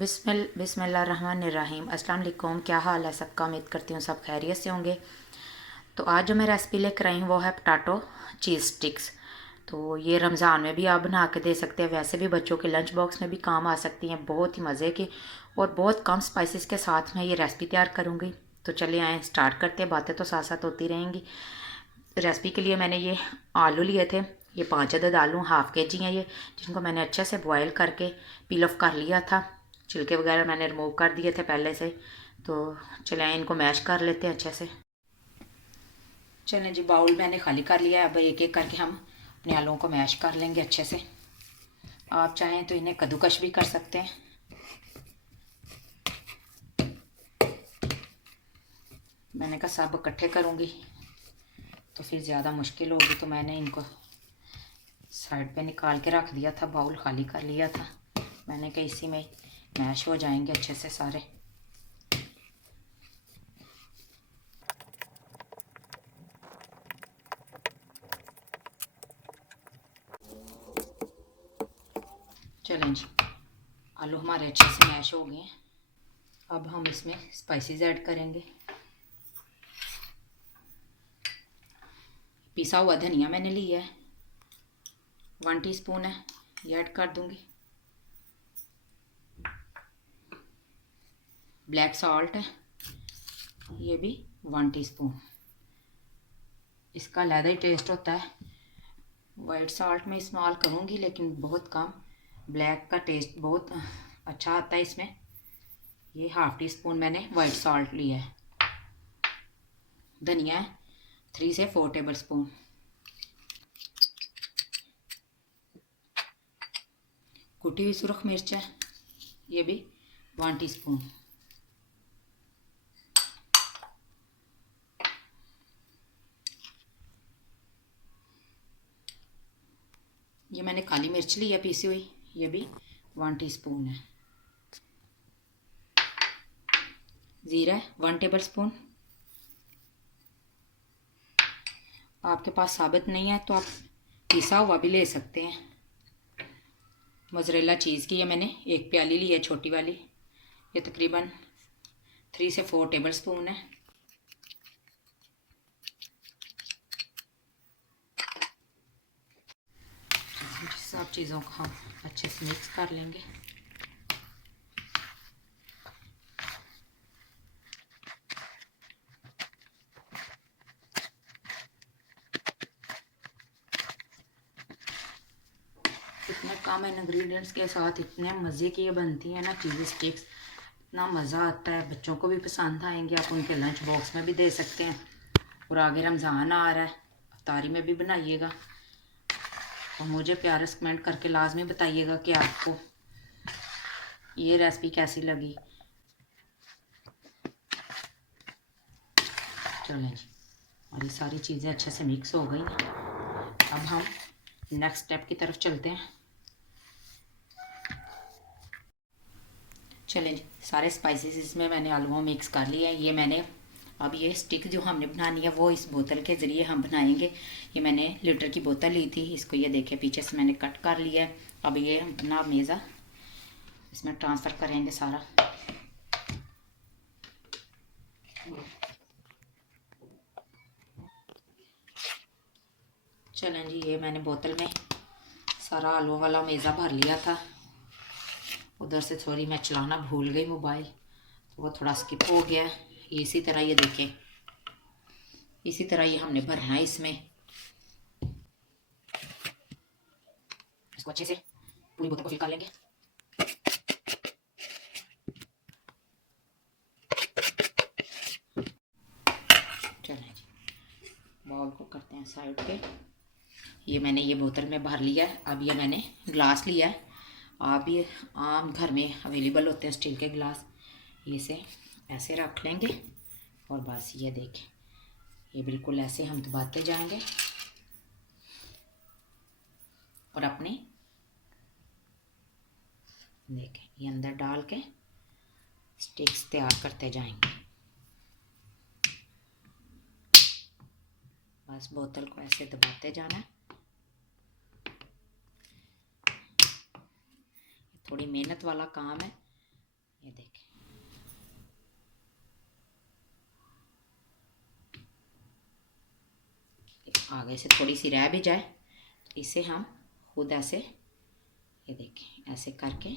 बिस्मिल्लाहिर्रहमानिर्रहीम। अस्सलाम वालेकुम। क्या हाल है सबका? उम्मीद करती हूँ सब खैरियत से होंगे। तो आज जो मैं रेसिपी लेकर आई हूँ वो है पोटैटो चीज़ स्टिक्स। तो ये रमज़ान में भी आप बना के दे सकते हैं, वैसे भी बच्चों के लंच बॉक्स में भी काम आ सकती हैं। बहुत ही मज़े की और बहुत कम स्पाइसेस के साथ मैं ये रेसिपी तैयार करूँगी। तो चलिए आए स्टार्ट करते हैं, बातें तो साथ साथ होती रहेंगी। रेसिपी के लिए मैंने ये आलू लिए थे, ये 5 अदद आलू, ½ kg हैं ये, जिनको मैंने अच्छे से बॉयल करके पील ऑफ कर लिया था। छिलके वगैरह मैंने रिमूव कर दिए थे पहले से। तो चलें इनको मैश कर लेते हैं अच्छे से। चलें जी, बाउल मैंने खाली कर लिया है। अब एक एक करके हम अपने आलूओं को मैश कर लेंगे अच्छे से। आप चाहें तो इन्हें कद्दूकश भी कर सकते हैं। मैंने कहा सब इकट्ठे करूँगी तो फिर ज़्यादा मुश्किल होगी, तो मैंने इनको साइड पे निकाल के रख दिया था, बाउल खाली कर लिया था। मैंने कहा इसी में मैश हो जाएंगे अच्छे से सारे। चलें जी, आलू हमारे अच्छे से मैश हो गए हैं। अब हम इसमें स्पाइसेस ऐड करेंगे। पिसा हुआ धनिया मैंने लिया है, 1 टीस्पून है, ये ऐड कर दूंगी। ब्लैक सॉल्ट है, ये भी 1 टीस्पून। इसका अलग ही टेस्ट होता है। वाइट सॉल्ट में इस्तेमाल करूँगी लेकिन बहुत कम। ब्लैक का टेस्ट बहुत अच्छा आता है इसमें। ये ½ टीस्पून मैंने वाइट सॉल्ट लिया है। धनिया है 3 से 4 टेबलस्पून। कुटी हुई सुरख मिर्च है, ये भी 1 टीस्पून। ये मैंने काली मिर्च ली है पीसी हुई, ये भी 1 टीस्पून है। ज़ीरा है 1 टेबलस्पून। आपके पास साबित नहीं है तो आप पिसा हुआ भी ले सकते हैं। मोज़रेला चीज़ की ये मैंने 1 प्याली ली है, छोटी वाली। ये तकरीबन 3 से 4 टेबलस्पून है। सब चीज़ों को हम अच्छे से मिक्स कर लेंगे। इतने कम इंग्रेडिएंट्स के साथ इतने मज़े की ये बनती है ना चीज़ स्टिक्स, इतना मज़ा आता है। बच्चों को भी पसंद आएंगे, आप उनके लंच बॉक्स में भी दे सकते हैं। और आगे रमज़ान आ रहा है, अफ्तारी में भी बनाइएगा। और मुझे प्यारा कमेंट करके लाजमी बताइएगा कि आपको ये रेसिपी कैसी लगी। चलें जी, और ये सारी चीज़ें अच्छे से मिक्स हो गई। अब हम नेक्स्ट स्टेप की तरफ चलते हैं। चलें जी, सारे स्पाइसेस इसमें मैंने आलूओं मिक्स कर लिए हैं। ये मैंने अब ये स्टिक जो हमने बनानी है वो इस बोतल के ज़रिए हम बनाएंगे। ये मैंने लीटर की बोतल ली थी, इसको ये देखे पीछे से मैंने कट कर लिया है। अब ये हम अपना मेज़ा इसमें ट्रांसफ़र करेंगे सारा। चलें जी, ये मैंने बोतल में सारा आलू वाला मेज़ा भर लिया था। उधर से थोड़ी मैं चलाना भूल गई मोबाइल, तो वो थोड़ा स्किप हो गया। इसी तरह ये देखें, इसी तरह ये हमने भरना है इसमें। इसको अच्छे से पूरी बोतल को फिल कर लेंगे। चलें जी, बाउल को करते हैं साइड पे। ये मैंने ये बोतल में भर लिया है। अब ये मैंने ग्लास लिया है। आप ये आम घर में अवेलेबल होते हैं स्टील के ग्लास, ये से ऐसे रख लेंगे और बस ये देखें, ये बिल्कुल ऐसे हम दबाते जाएंगे और अपने देखें ये अंदर डाल के स्टिक्स तैयार करते जाएंगे। बस बोतल को ऐसे दबाते जाना है। थोड़ी मेहनत वाला काम है, ये देखें, आगे से थोड़ी सी रह भी जाए तो इसे हम खुद ऐसे, ये देखें, ऐसे करके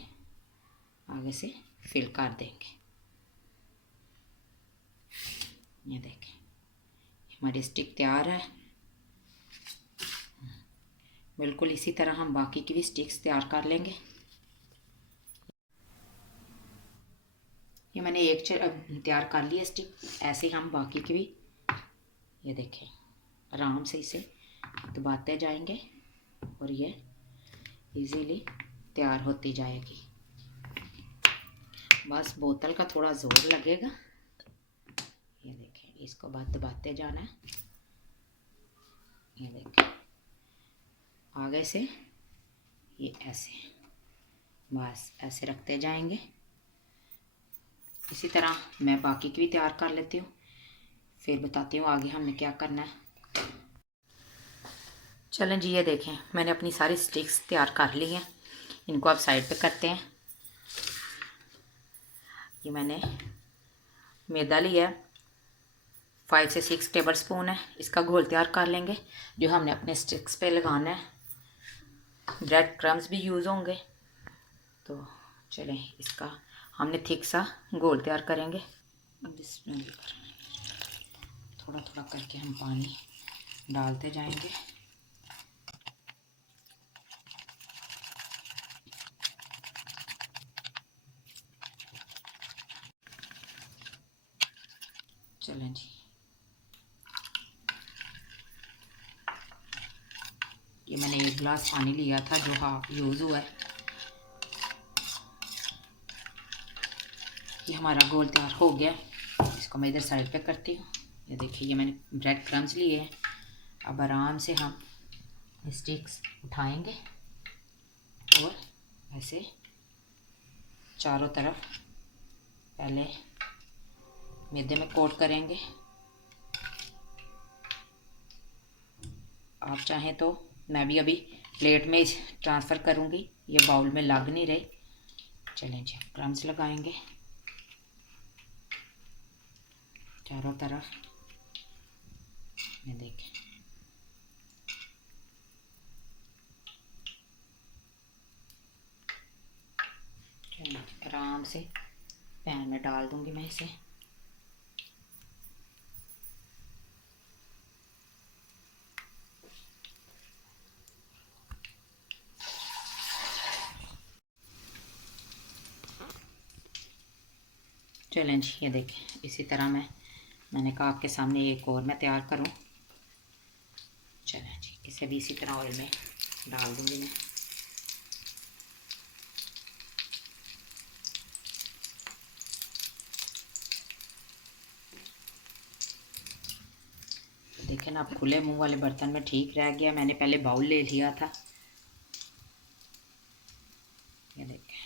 आगे से फिल कर देंगे। ये देखें, हमारी स्टिक तैयार है। बिल्कुल इसी तरह हम बाकी की भी स्टिक्स तैयार कर लेंगे। ये मैंने एक तैयार कर ली है स्टिक, ऐसे हम बाकी की भी, ये देखें, आराम से इसे दबाते जाएंगे और ये इजीली तैयार होती जाएगी। बस बोतल का थोड़ा ज़ोर लगेगा। ये देखें, इसको बाद दबाते जाना है। ये देखें, आगे से ये ऐसे, बस ऐसे रखते जाएंगे। इसी तरह मैं बाकी की भी तैयार कर लेती हूँ, फिर बताती हूँ आगे हमने क्या करना है। चलें जी, ये देखें, मैंने अपनी सारी स्टिक्स तैयार कर ली हैं। इनको आप साइड पे करते हैं। ये मैंने मैदा लिया है, 5 से 6 टेबल स्पून है। इसका घोल तैयार कर लेंगे जो हमने अपने स्टिक्स पे लगाना है। ब्रेड क्रम्स भी यूज़ होंगे। तो चलें, इसका हमने थिक सा घोल तैयार करेंगे। थोड़ा थोड़ा करके हम पानी डालते जाएंगे। चलें जी, ये मैंने 1 गिलास पानी लिया था जो हाफ यूज़ हुआ है। ये हमारा घोल तैयार हो गया। इसको मैं इधर साइड पे करती हूँ। ये देखिए, ये मैंने ब्रेड क्रम्स लिए हैं। अब आराम से हम स्टिक्स उठाएंगे और ऐसे चारों तरफ पहले मैदे में कोट करेंगे। आप चाहें तो मैं भी अभी प्लेट में ट्रांसफ़र करूँगी, ये बाउल में लग नहीं रही। चलें जी, क्रम्स लगाएंगे चारों तरफ। ये देखें, आराम से पैन में डाल दूंगी मैं इसे। चलें जी, ये देखें, इसी तरह मैंने कहा आपके सामने एक और मैं तैयार करूं। चलें जी, इसे भी इसी तरह ऑयल में डाल दूंगी मैं। देखें ना, आप खुले मुंह वाले बर्तन में ठीक रह गया, मैंने पहले बाउल ले लिया था। ये देखें,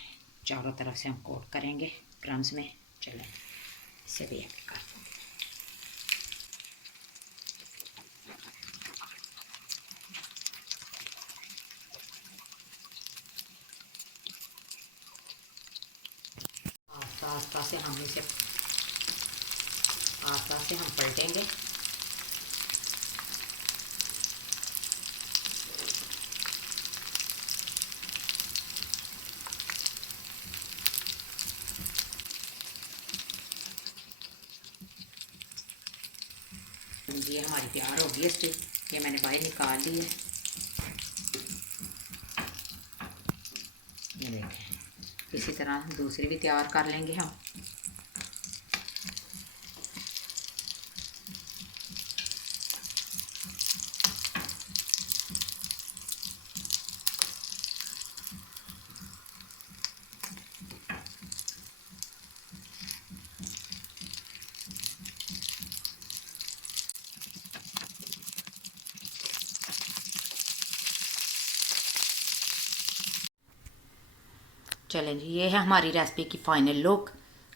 चारों तरफ से हम कोट करेंगे क्रम्स में। चलें, इसे भी ऐड कर दूँगी। आस्ता से हम इसे आस्ता से हम पलटेंगे। ये हमारी तैयार हो गई है स्टिक, ये मैंने बाहर निकाल ली है। ये देखें, इसी तरह दूसरी भी तैयार कर लेंगे हम। चलें जी, ये है हमारी रेसिपी की फ़ाइनल लुक।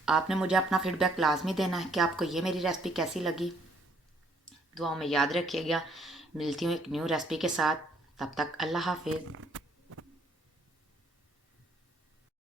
आपने मुझे अपना फीडबैक लाजमी देना है कि आपको ये मेरी रेसिपी कैसी लगी। दुआओं में याद रखिएगा। मिलती हूँ एक न्यू रेसिपी के साथ, तब तक अल्लाह हाफिज़।